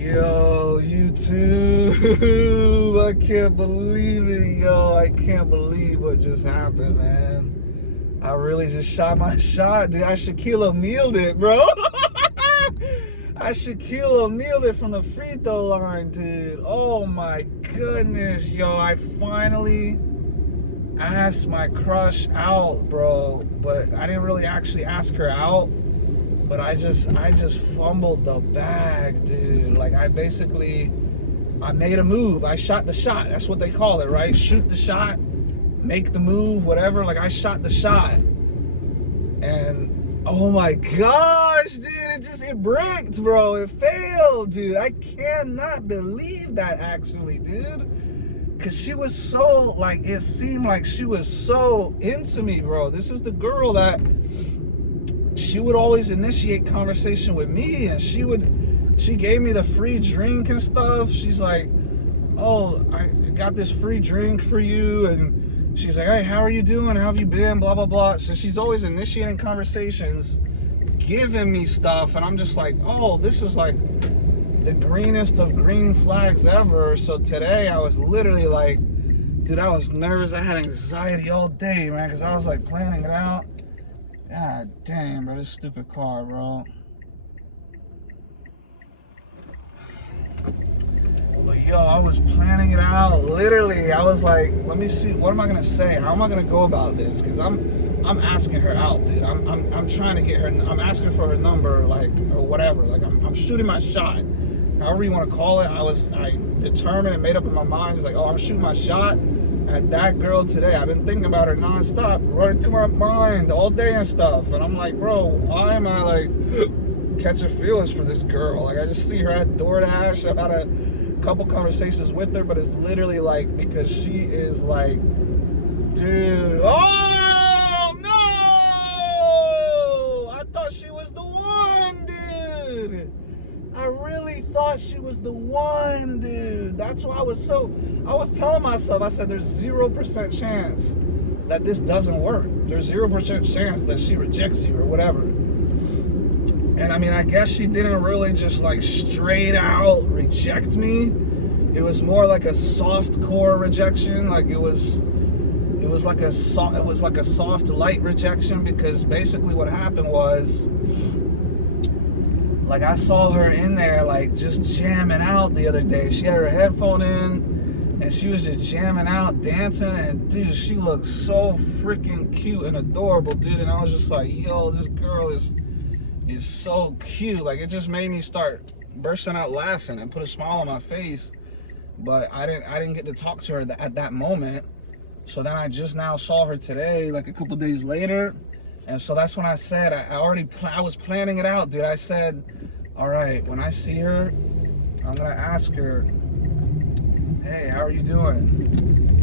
Yo, YouTube, I can't believe it, yo. I can't believe what just happened, man. I really just shot my shot, dude. I Shaquille O'Neal'd it, bro. I Shaquille O'Neal'd it from the free throw line, dude. Oh my goodness, yo. I finally asked my crush out, bro. But I didn't really actually ask her out. But I just fumbled the bag, dude. Like I made a move. I shot the shot. That's what they call it, right? Shoot the shot, make the move, whatever. Like I shot the shot. And oh my gosh, dude, it bricked, bro. It failed, dude. I cannot believe that actually, dude. Cause she was so, like, it seemed like she was so into me, bro. This is the girl that she would always initiate conversation with me, and she gave me the free drink and stuff. She's like, oh, I got this free drink for you, and she's like, hey, how are you doing? How have you been? Blah, blah, blah. So she's always initiating conversations, giving me stuff, and I'm just like, oh, this is like the greenest of green flags ever. So today I was literally like, dude, I was nervous. I had anxiety all day, man, because I was like planning it out. God damn, bro, this stupid car, bro. But yo, I was planning it out. Literally, I was like, let me see, what am I gonna say? How am I gonna go about this? Because I'm asking her out, dude. I'm trying to get her. I'm asking for her number, like, or whatever. Like, I'm shooting my shot. However you want to call it. I determined and made up in my mind. It's like, oh, I'm shooting my shot at that girl today. I've been thinking about her nonstop, running through my mind all day and stuff. And I'm like, bro, why am I like catching feelings for this girl? Like, I just see her at DoorDash. I've had a couple conversations with her, but it's literally like, because she is like, dude, oh no, I thought she was the one, dude. I really thought she was the one, dude. That's why I was telling myself, I said, there's 0% chance that this doesn't work. There's 0% chance that she rejects you or whatever. And I mean, I guess she didn't really just like straight out reject me. It was more like a soft core rejection. Like it was like a soft light rejection, because basically what happened was, like, I saw her in there, like, just jamming out the other day. She had her headphone in, and she was just jamming out, dancing, and, dude, she looked so freaking cute and adorable, dude, and I was just like, yo, this girl is so cute. Like, it just made me start bursting out laughing and put a smile on my face, but I didn't get to talk to her at that moment. So then I just now saw her today, like, a couple days later. And so that's when I said, I was planning it out, dude. I said, all right, when I see her, I'm gonna ask her, hey, how are you doing?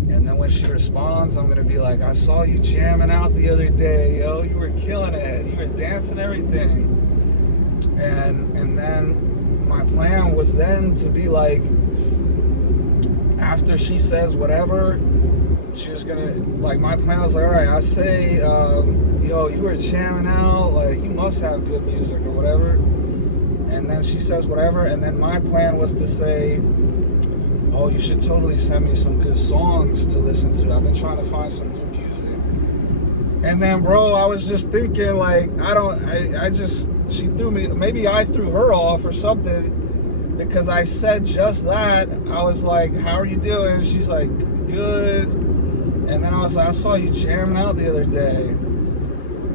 And then when she responds, I'm gonna be like, I saw you jamming out the other day, yo. You were killing it. You were dancing, everything. And then my plan was then to be like, after she says whatever, she was gonna, like, my plan was like, all right, I say, yo, you were jamming out, like, you must have good music or whatever. And then she says whatever, and then my plan was to say, oh, you should totally send me some good songs to listen to. I've been trying to find some new music. And then, bro, I was just thinking, like, she threw me, maybe I threw her off or something, because I said just that. I was like, how are you doing? She's like, good. And then I was like, I saw you jamming out the other day.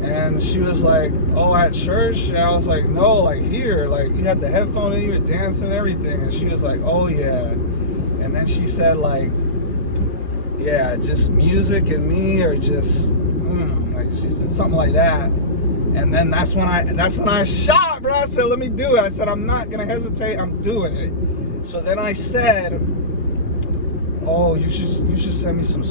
And she was like, oh, at church? And I was like, no, like here, like you had the headphone in, you were dancing and everything. And she was like, oh yeah. And then she said, like, yeah, just music and me, or just, like she said something like that. And then that's when I shot, bro. I said, let me do it. I said, I'm not gonna hesitate, I'm doing it. So then I said, oh, you should send me some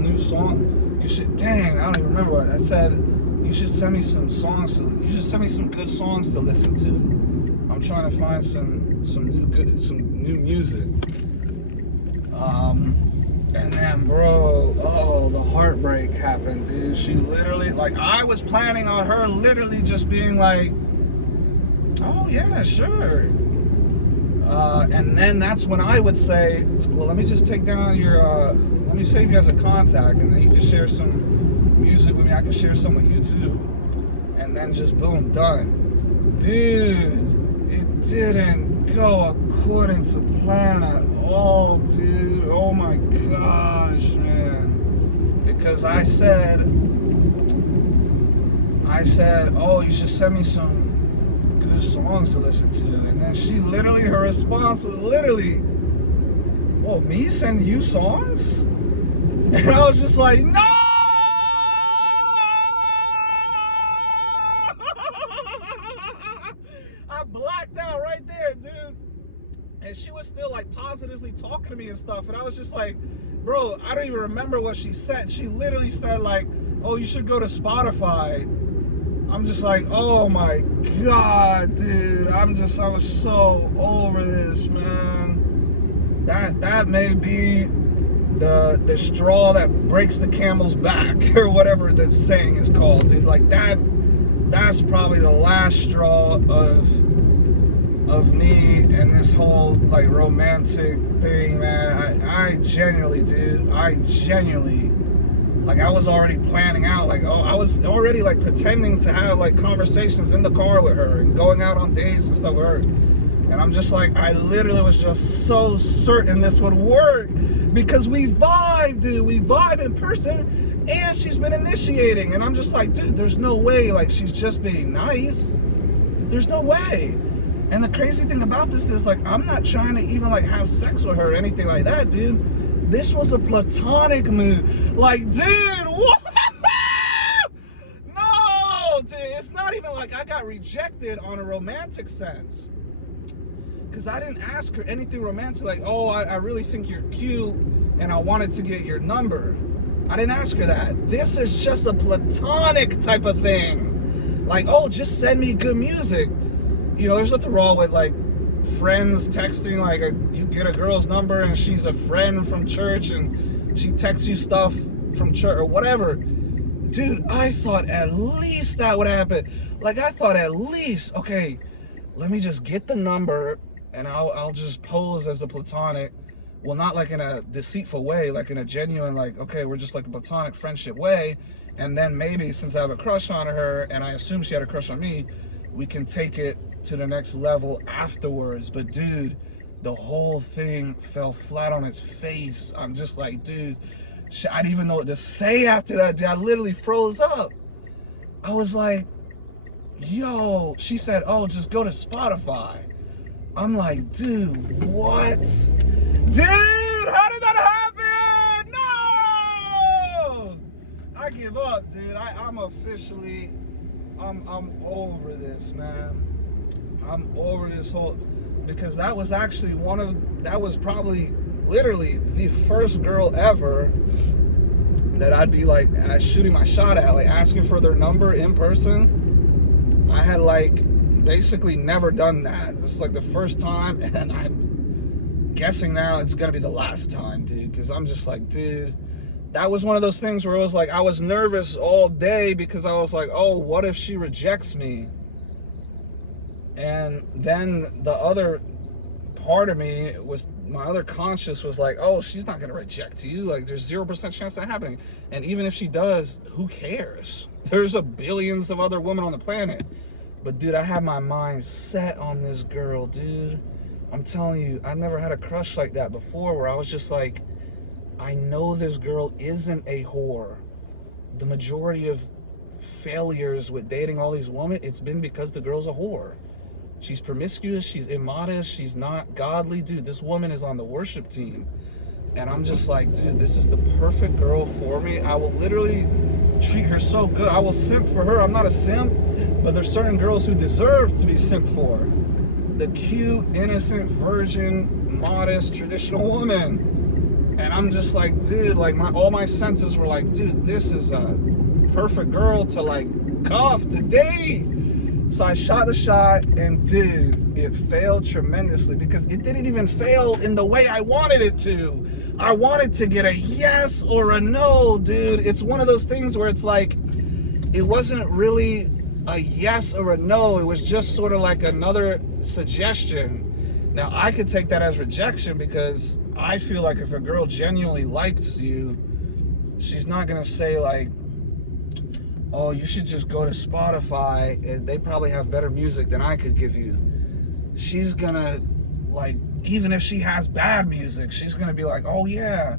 new song. You should, dang, I don't even remember what I said. You should send me some songs. You should send me some good songs to listen to. I'm trying to find some new music. And then, bro, oh, the heartbreak happened, dude. She literally, like, I was planning on her literally just being like, oh yeah, sure. And then that's when I would say, well, let me just take down your, let me save you as a contact, and then you can share some music with me. I can share some with you too. And then just boom, done. Dude, it didn't go according to plan at all, dude. Oh my gosh, man. Because I said, oh, you should send me some good songs to listen to. And then she literally, her response was literally, oh, me send you songs? And I was just like, no! I blacked out right there, dude. And she was still like positively talking to me and stuff. And I was just like, bro, I don't even remember what she said. She literally said like, oh, you should go to Spotify. I'm just like, oh my God, dude. I was so over this, man. That may be the straw that breaks the camel's back, or whatever the saying is called, dude. Like that's probably the last straw of me and this whole like romantic thing, man. I genuinely, dude, like I was already planning out, like, oh, I was already like pretending to have like conversations in the car with her and going out on dates and stuff with her. And I'm just like, I literally was just so certain this would work because we vibe, dude. We vibe in person, and she's been initiating. And I'm just like, dude, there's no way like she's just being nice. There's no way. And the crazy thing about this is like, I'm not trying to even like have sex with her or anything like that, dude. This was a platonic move. Like, dude, what? No, dude, it's not even like I got rejected on a romantic sense. Because I didn't ask her anything romantic, like, oh, I really think you're cute and I wanted to get your number. I didn't ask her that. This is just a platonic type of thing. Like, oh, just send me good music. You know, there's nothing wrong with like friends texting, like you get a girl's number and she's a friend from church and she texts you stuff from church or whatever. Dude, I thought at least that would happen. Like, I thought at least, okay, let me just get the number and I'll just pose as a platonic, well, not like in a deceitful way, like in a genuine, like, okay, we're just like a platonic friendship way. And then maybe since I have a crush on her and I assume she had a crush on me, we can take it to the next level afterwards. But dude, the whole thing fell flat on its face. I'm just like, dude, I didn't even know what to say after that, dude. I literally froze up. I was like, yo, she said, oh, just go to Spotify. I'm like, dude, what? Dude, how did that happen? No! I give up, dude. I'm officially, I'm over this, man. I'm over this whole, because that was actually that was probably literally the first girl ever that I'd be like shooting my shot at, like asking for their number in person. I had like basically never done that. This is like the first time, and I'm guessing now it's gonna be the last time, dude, because I'm just like, dude, that was one of those things where it was like I was nervous all day because I was like, oh, what if she rejects me? And then the other part of me was, my other conscience was like, oh, she's not gonna reject you. Like, there's 0% chance that happening. And even if she does, who cares? There's billions of other women on the planet. But dude, I had my mind set on this girl, dude. I'm telling you, I never had a crush like that before, where I was just like, I know this girl isn't a whore. The majority of failures with dating all these women, it's been because the girl's a whore. She's promiscuous, she's immodest, she's not godly. Dude, this woman is on the worship team. And I'm just like, dude, this is the perfect girl for me. I will literally treat her so good. I will simp for her. I'm not a simp, but there's certain girls who deserve to be simp for. The cute, innocent, virgin, modest, traditional woman. And I'm just like, dude, like all my senses were like, dude, this is a perfect girl to like cuff today. So I shot the shot, and dude, it failed tremendously because it didn't even fail in the way I wanted it to. I wanted to get a yes or a no, dude. It's one of those things where it's like, it wasn't really a yes or a no. It was just sort of like another suggestion. Now, I could take that as rejection because I feel like if a girl genuinely likes you, she's not going to say like, oh, you should just go to Spotify. They probably have better music than I could give you. She's going to, like, even if she has bad music, she's going to be like, oh, yeah,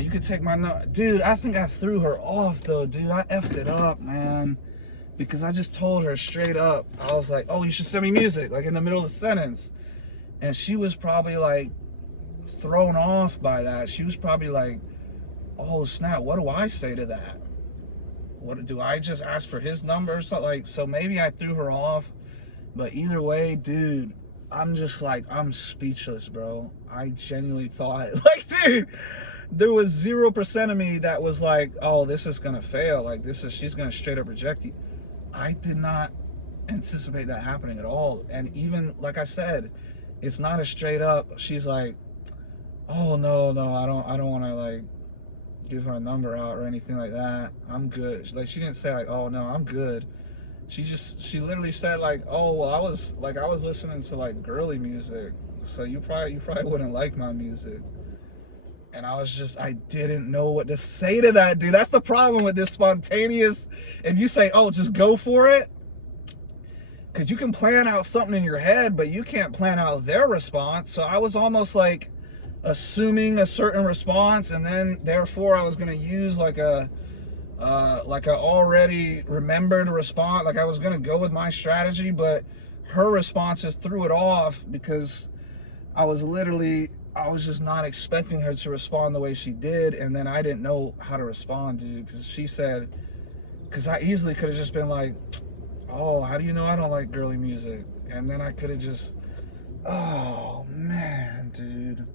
you could take my number. Dude, I think I threw her off, though, dude. I effed it up, man. Because I just told her straight up. I was like, oh, you should send me music, like in the middle of the sentence. And she was probably like thrown off by that. She was probably like, oh snap, what do I say to that? What do I just ask for his number or something? Like, so maybe I threw her off. But either way, dude, I'm just like, I'm speechless, bro. I genuinely thought, like, dude, there was 0% of me that was like, oh, this is gonna fail. Like, she's gonna straight up reject you. I did not anticipate that happening at all. And even, like I said, it's not a straight up, she's like, oh, no, I don't want to, like, give her a number out or anything like that. I'm good. Like, she didn't say, like, oh, no, I'm good. She literally said, like, oh, well, I was listening to, like, girly music, so you probably wouldn't like my music. And I didn't know what to say to that, dude. That's the problem with this spontaneous. If you say, oh, just go for it. Because you can plan out something in your head, but you can't plan out their response. So I was almost like assuming a certain response. And then therefore I was going to use like a already remembered response. Like I was going to go with my strategy, but her responses threw it off because I was just not expecting her to respond the way she did, and then I didn't know how to respond, dude, because I easily could have just been like, oh, how do you know I don't like girly music? And then I could have just, oh, man, dude.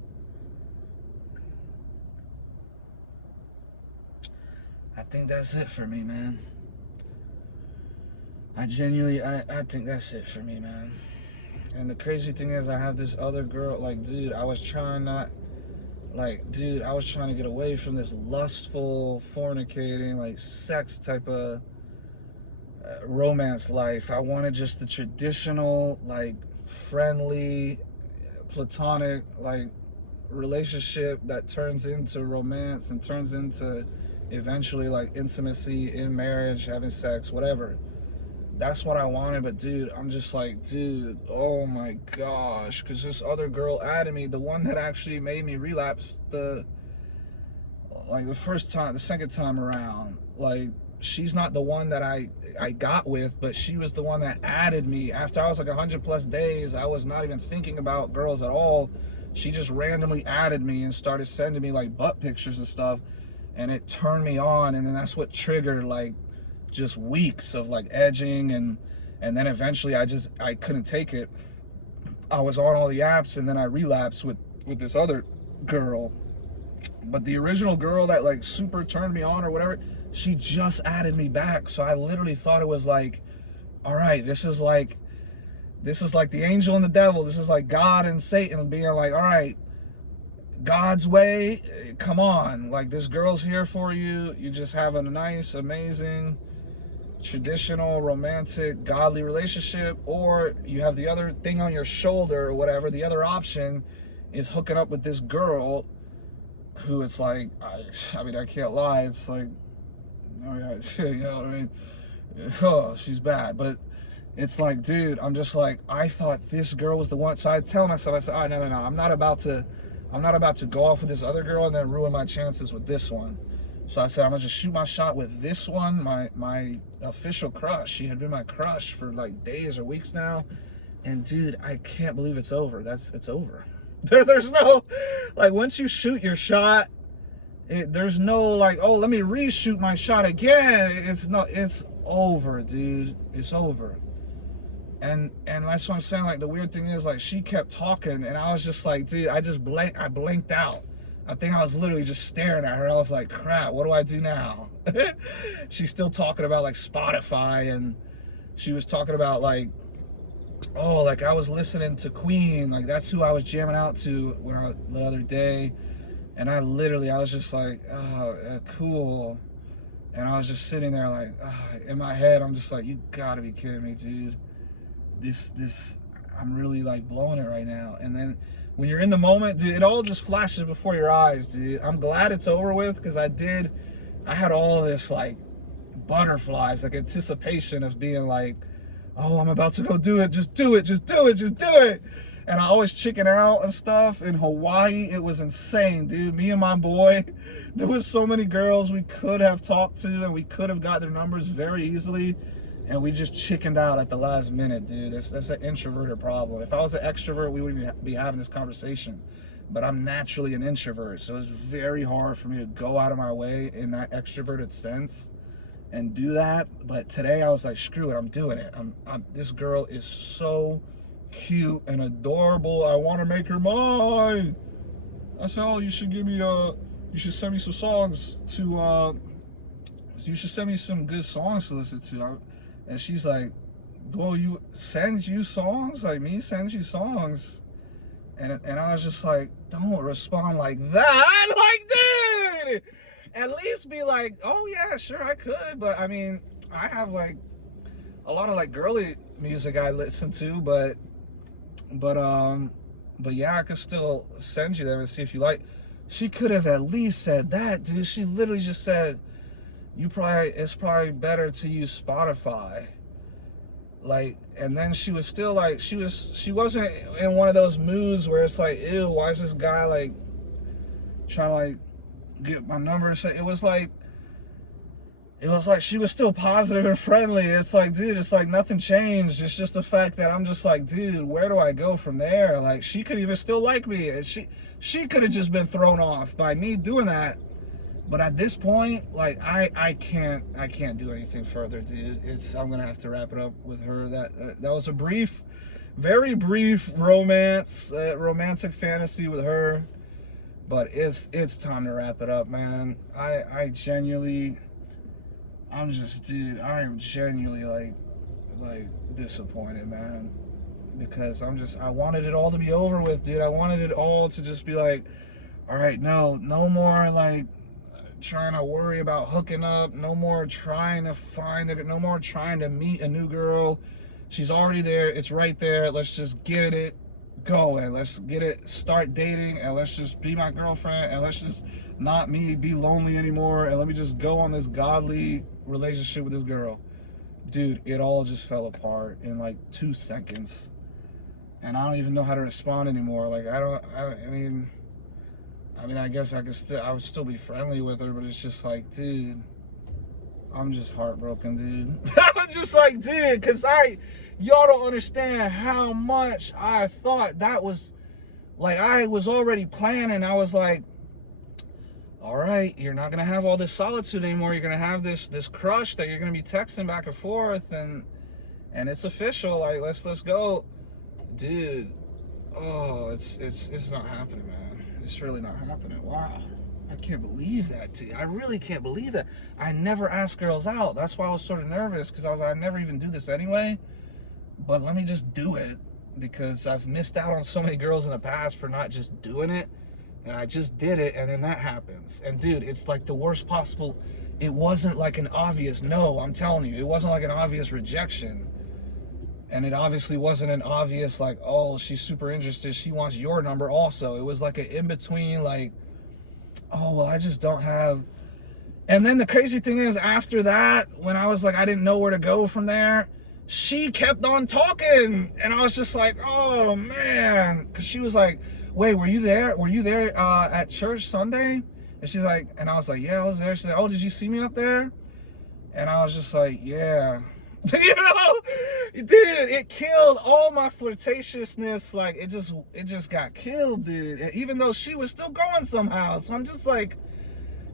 I think that's it for me, man. I think that's it for me, man. And the crazy thing is, I have this other girl, like, dude, I was trying to get away from this lustful, fornicating, like, sex type of romance life. I wanted just the traditional, like, friendly, platonic, like, relationship that turns into romance and turns into eventually, like, intimacy in marriage, having sex, whatever. That's what I wanted, but dude, I'm just like, dude, oh my gosh, because this other girl added me, the one that actually made me relapse the second time around, like, she's not the one that I got with, but she was the one that added me. After I was like 100+ days, I was not even thinking about girls at all. She just randomly added me and started sending me like butt pictures and stuff, and it turned me on, and then that's what triggered like just weeks of like edging, and then eventually I couldn't take it. I was on all the apps, and then I relapsed with this other girl. But the original girl that like super turned me on or whatever, she just added me back. So I literally thought it was like, all right, this is like the angel and the devil. This is like God and Satan being like, all right, God's way, come on, like, this girl's here for you. You just have a nice, amazing, traditional, romantic, godly relationship, or you have the other thing on your shoulder or whatever. The other option is hooking up with this girl who, it's like, I mean, I can't lie, it's like, oh yeah, you know what I mean, oh, she's bad, but it's like, dude, I'm just like, I thought this girl was the one. So I tell myself, I said, oh, no, I'm not about to go off with this other girl and then ruin my chances with this one. So I said, I'm gonna just shoot my shot with this one, my official crush. She had been my crush for like days or weeks now. And dude, I can't believe it's over. It's over. There's no, like, once you shoot your shot, there's no like, oh, let me reshoot my shot again. It's over, dude. It's over. And that's what I'm saying. Like, the weird thing is, like, she kept talking, and I was just like, dude, I blinked out. I think I was literally just staring at her. I was like, crap, what do I do now? She's still talking about like Spotify, and she was talking about like, oh, like I was listening to Queen, like that's who I was jamming out to the other day. And I was just like, oh, cool. And I was just sitting there like, in my head, I'm just like, you gotta be kidding me, dude. I'm really like blowing it right now. And then when you're in the moment, dude, it all just flashes before your eyes, dude. I'm glad it's over with, because I had all this like butterflies, like anticipation of being like, oh, I'm about to go do it. Just do it. Just do it. Just do it. And I always chicken out and stuff. In Hawaii, it was insane, dude. Me and my boy, there was so many girls we could have talked to, and we could have got their numbers very easily. And we just chickened out at the last minute, dude. That's an introverted problem. If I was an extrovert, we wouldn't be having this conversation. But I'm naturally an introvert, so it's very hard for me to go out of my way in that extroverted sense and do that. But today I was like, screw it, I'm doing it. This girl is so cute and adorable. I want to make her mine. I said, oh, you should send me some songs to, you should send me some good songs to listen to. And she's like, well, you send you songs? Like, me sends you songs? And I was just like, don't respond like that. Like, dude, at least be like, oh yeah, sure, I could. But I mean, I have like a lot of like girly music I listen to, but yeah, I could still send you them and see if you like. She could have at least said that, dude. She literally just said, it's probably better to use Spotify. Like, and then she was still like, she wasn't in one of those moods where it's like, ew, why is this guy like trying to like get my number? So it was like she was still positive and friendly. It's like, dude, it's like nothing changed. It's just the fact that I'm just like, dude, where do I go from there? Like, she could even still like me. She could have just been thrown off by me doing that. But at this point, like, I can't do anything further, dude. I'm gonna have to wrap it up with her. That was a very brief romantic fantasy with her. But it's time to wrap it up, man. I am genuinely like disappointed, man. Because I wanted it all to be over with, dude. I wanted it all to just be like, all right, no more like trying to worry about hooking up, no more trying to meet a new girl. She's already there, it's right there. Let's just get it going. Let's start dating, and let's just be my girlfriend, and let's just not be lonely anymore, and let me just go on this godly relationship with this girl. Dude, it all just fell apart in like 2 seconds, and I don't even know how to respond anymore. Like, I mean, I guess I would still be friendly with her, but it's just like, dude, I'm just heartbroken, dude. I'm just like, dude, because y'all don't understand how much I thought that was, like, I was already planning. I was like, all right, you're not going to have all this solitude anymore. You're going to have this crush that you're going to be texting back and forth, and it's official. Like, let's go. Dude, oh, it's not happening, man. It's really not happening. Wow. I can't believe that, dude. I really can't believe that. I never ask girls out. That's why I was sort of nervous, because I was like, I never even do this anyway. But let me just do it, because I've missed out on so many girls in the past for not just doing it. And I just did it, and then that happens. And dude, it's like the worst possible. It wasn't like an obvious no, I'm telling you. It wasn't like an obvious rejection. And it obviously wasn't an obvious, like, oh, she's super interested, she wants your number also. It was like an in-between, like, oh, well, I just don't have. And then the crazy thing is, after that, when I was like, I didn't know where to go from there, she kept on talking. And I was just like, oh, man. Because she was like, wait, were you there at church Sunday? And she's like, and I was like, yeah, I was there. She's like, oh, did you see me up there? And I was just like, yeah. You know, dude, it killed all my flirtatiousness. Like, it just got killed, dude. Even though she was still going somehow. So I'm just like,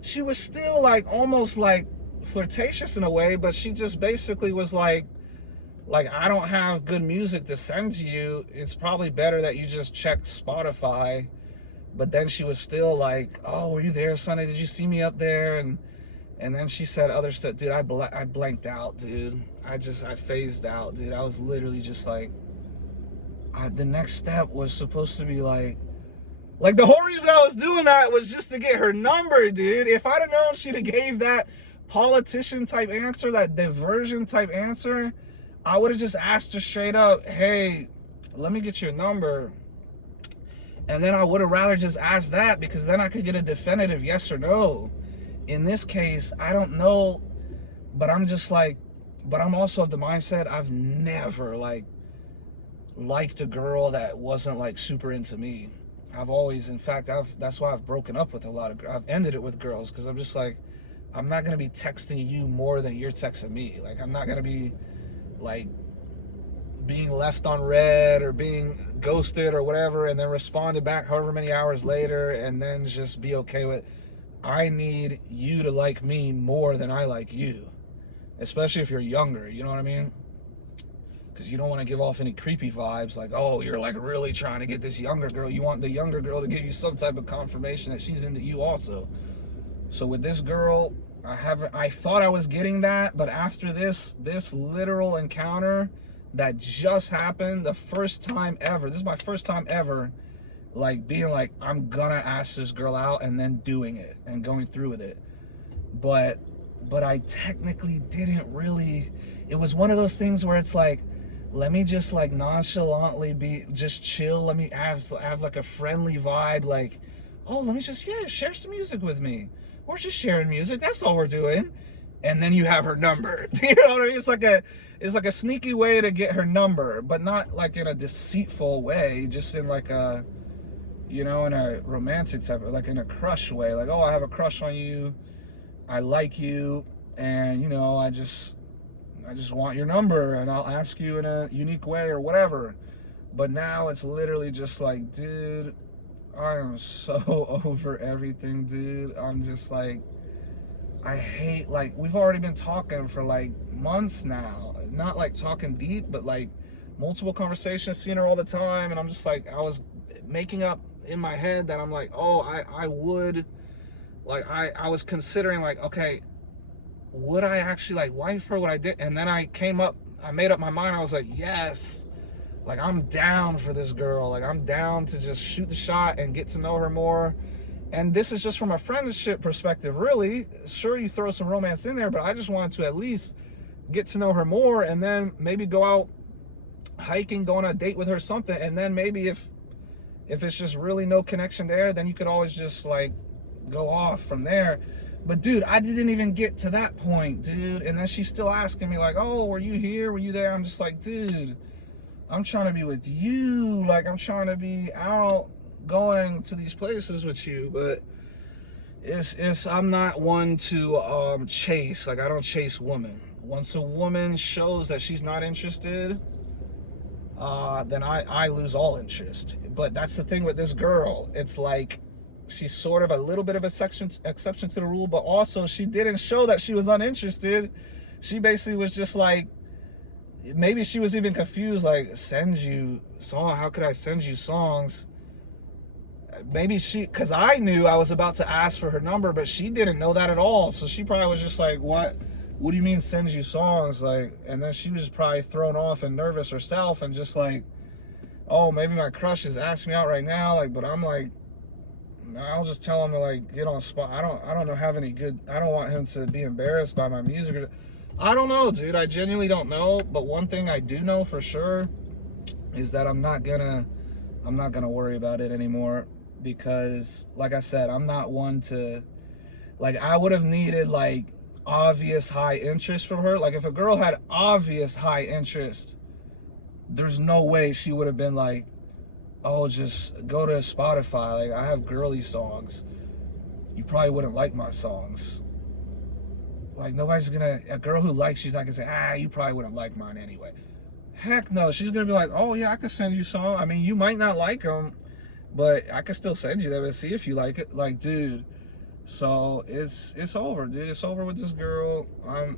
she was still like almost like flirtatious in a way, but she just basically was like, I don't have good music to send to you. It's probably better that you just check Spotify. But then she was still like, oh, were you there Sunday? Did you see me up there? And then she said other stuff. Dude, I blanked out, dude. I phased out, dude. I was literally just like, the next step was supposed to be like the whole reason I was doing that was just to get her number, dude. If I'd have known she'd have gave that politician type answer, that diversion type answer, I would have just asked her straight up, hey, let me get your number. And then I would have rather just asked that, because then I could get a definitive yes or no. In this case, I don't know, but I'm just like, but I'm also of the mindset, I've never like liked a girl that wasn't like super into me. I've always, in fact, that's why I've broken up with a lot of, I've ended it with girls, because I'm just like, I'm not gonna be texting you more than you're texting me. Like, I'm not gonna be like being left on red or being ghosted or whatever, and then responded back however many hours later, and then just be okay with. I need you to like me more than I like you, especially if you're younger. You know what I mean? Because you don't want to give off any creepy vibes like, oh, you're like really trying to get this younger girl. You want the younger girl to give you some type of confirmation that she's into you also. So with this girl, I thought I was getting that, but after this literal encounter that just happened, the first time ever, this is my first time ever, like being like, I'm gonna ask this girl out, and then doing it and going through with it. But I technically didn't really. It was one of those things where it's like, let me just like nonchalantly be just chill. Let me have like a friendly vibe, like, oh, let me just share some music with me. We're just sharing music. That's all we're doing. And then you have her number. You know what I mean? It's like a sneaky way to get her number, but not like in a deceitful way, just in like a, you know, in a romantic type of, like in a crush way. Like, oh, I have a crush on you. I like you. And, you know, I just want your number, and I'll ask you in a unique way or whatever. But now it's literally just like, dude, I am so over everything, dude. I'm just like, I hate, like, we've already been talking for like months now. Not like talking deep, but like multiple conversations, seeing her all the time. And I'm just like, I was making up in my head that I'm like, oh, I would, like, I was considering like, okay, would I actually like wife her? What I did? And then I made up my mind. I was like, yes, like, I'm down for this girl. Like, I'm down to just shoot the shot and get to know her more. And this is just from a friendship perspective, really. Sure, you throw some romance in there, but I just wanted to at least get to know her more, and then maybe go out hiking, go on a date with her, something. And then maybe if it's just really no connection there, then you could always just like go off from there. But dude, I didn't even get to that point, dude. And then she's still asking me like, oh, were you here? Were you there? I'm just like, dude, I'm trying to be with you. Like, I'm trying to be out going to these places with you. But I'm not one to chase. Like, I don't chase women. Once a woman shows that she's not interested, then I lose all interest. But that's the thing with this girl. It's like, she's sort of a little bit of exception to the rule, but also she didn't show that she was uninterested. She basically was just like, maybe she was even confused, like, send you song? How could I send you songs? Maybe because I knew I was about to ask for her number, but she didn't know that at all. So she probably was just like, what do you mean send you songs? Like, and then she was probably thrown off and nervous herself, and just like, oh, maybe my crush is asking me out right now. Like, but I'm like, I'll just tell him to like get on spot. I don't have any good. I don't want him to be embarrassed by my music. I don't know, dude. I genuinely don't know. But one thing I do know for sure is that I'm not gonna worry about it anymore, because, like I said, I'm not one to, like, I would have needed like obvious high interest from her. Like, if a girl had obvious high interest, there's no way she would have been like, oh, just go to Spotify. Like, I have girly songs. You probably wouldn't like my songs. Like, a girl who likes you's not gonna say, you probably wouldn't like mine anyway. Heck no, she's gonna be like, oh yeah, I could send you some. I mean, you might not like them, but I could still send you them and see if you like it. Like, dude, so it's over, dude. It's over with this girl.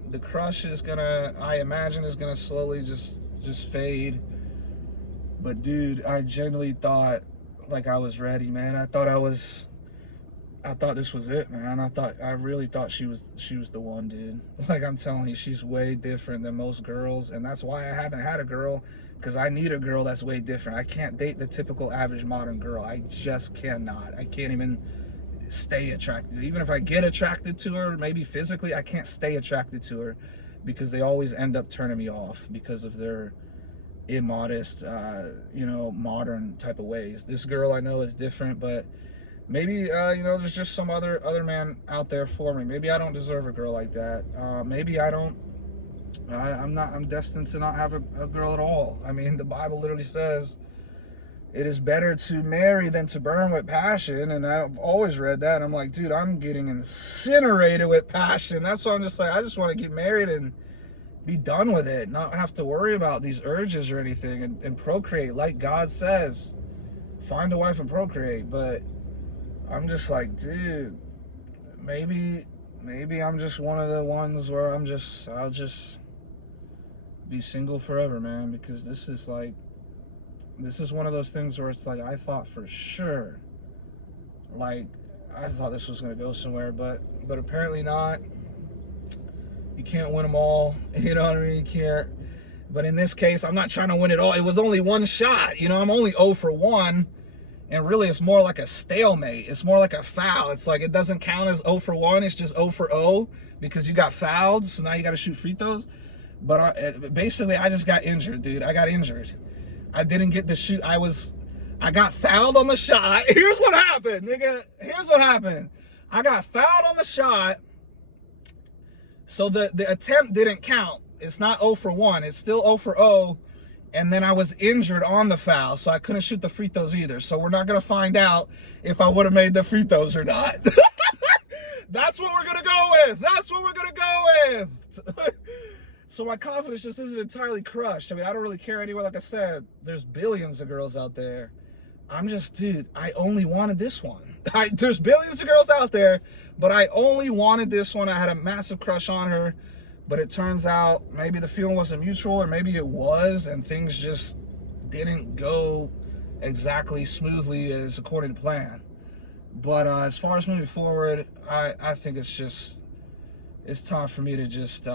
The crush is I imagine is gonna slowly just fade. But dude, I genuinely thought like I was ready, man. I thought this was it, man. I really thought she was the one, dude. Like, I'm telling you, she's way different than most girls, and that's why I haven't had a girl, because I need a girl that's way different. I can't date the typical average modern girl. I just cannot. I can't even stay attracted. Even if I get attracted to her, maybe physically, I can't stay attracted to her, because they always end up turning me off because of their immodest, modern type of ways. This girl I know is different, but maybe, there's just some other man out there for me. Maybe I don't deserve a girl like that. Maybe I'm destined to not have a girl at all. I mean, the Bible literally says it is better to marry than to burn with passion. And I've always read that. I'm like, dude, I'm getting incinerated with passion. That's why I'm just like, I just want to get married and be done with it, not have to worry about these urges or anything, and procreate like God says. Find a wife and procreate. But I'm just like, dude, maybe I'm just one of the ones where I'll just be single forever, man, because this is one of those things where it's like, I thought for sure, like, I thought this was going to go somewhere, but apparently not. You can't win them all, you know what I mean? You can't. But in this case, I'm not trying to win it all. It was only one shot, I'm only 0 for 1, and really it's more like a stalemate. It's more like a foul. It's like, it doesn't count as 0 for 1, it's just 0 for 0 because you got fouled, so now you got to shoot free throws. But basically, I just got injured, dude. I got injured. I didn't get the shoot. I got fouled on the shot. Here's what happened, nigga. Here's what happened. I got fouled on the shot. So the attempt didn't count. It's not 0 for 1. It's still 0 for 0. And then I was injured on the foul, so I couldn't shoot the free throws either. So we're not going to find out if I would have made the free throws or not. That's what we're going to go with. That's what we're going to go with. So my confidence just isn't entirely crushed. I mean, I don't really care anywhere. Like I said, there's billions of girls out there. I'm just, dude, I only wanted this one. There's billions of girls out there, but I only wanted this one. I had a massive crush on her, but it turns out maybe the feeling wasn't mutual, or maybe it was, and things just didn't go exactly smoothly as according to plan. But as far as moving forward, I think it's time for me to just,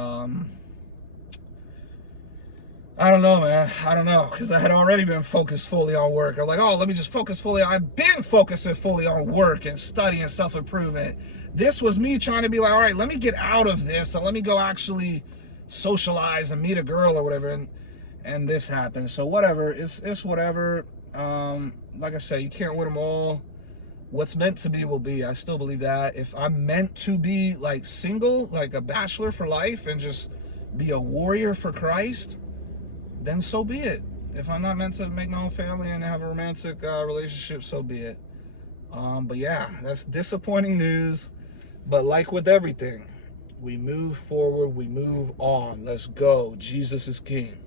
I don't know, man. I don't know, because I had already been focused fully on work. I'm like, oh, let me just focus fully. I've been focusing fully on work and study and self-improvement. This was me trying to be like, all right, let me get out of this and let me go actually socialize and meet a girl or whatever. And this happened. So whatever, it's whatever. Like I said, you can't win them all. What's meant to be will be. I still believe that. If I'm meant to be like single, like a bachelor for life, and just be a warrior for Christ, then so be it. If I'm not meant to make my own family and have a romantic relationship, so be it. But yeah, that's disappointing news. But like with everything, we move forward, we move on. Let's go. Jesus is King.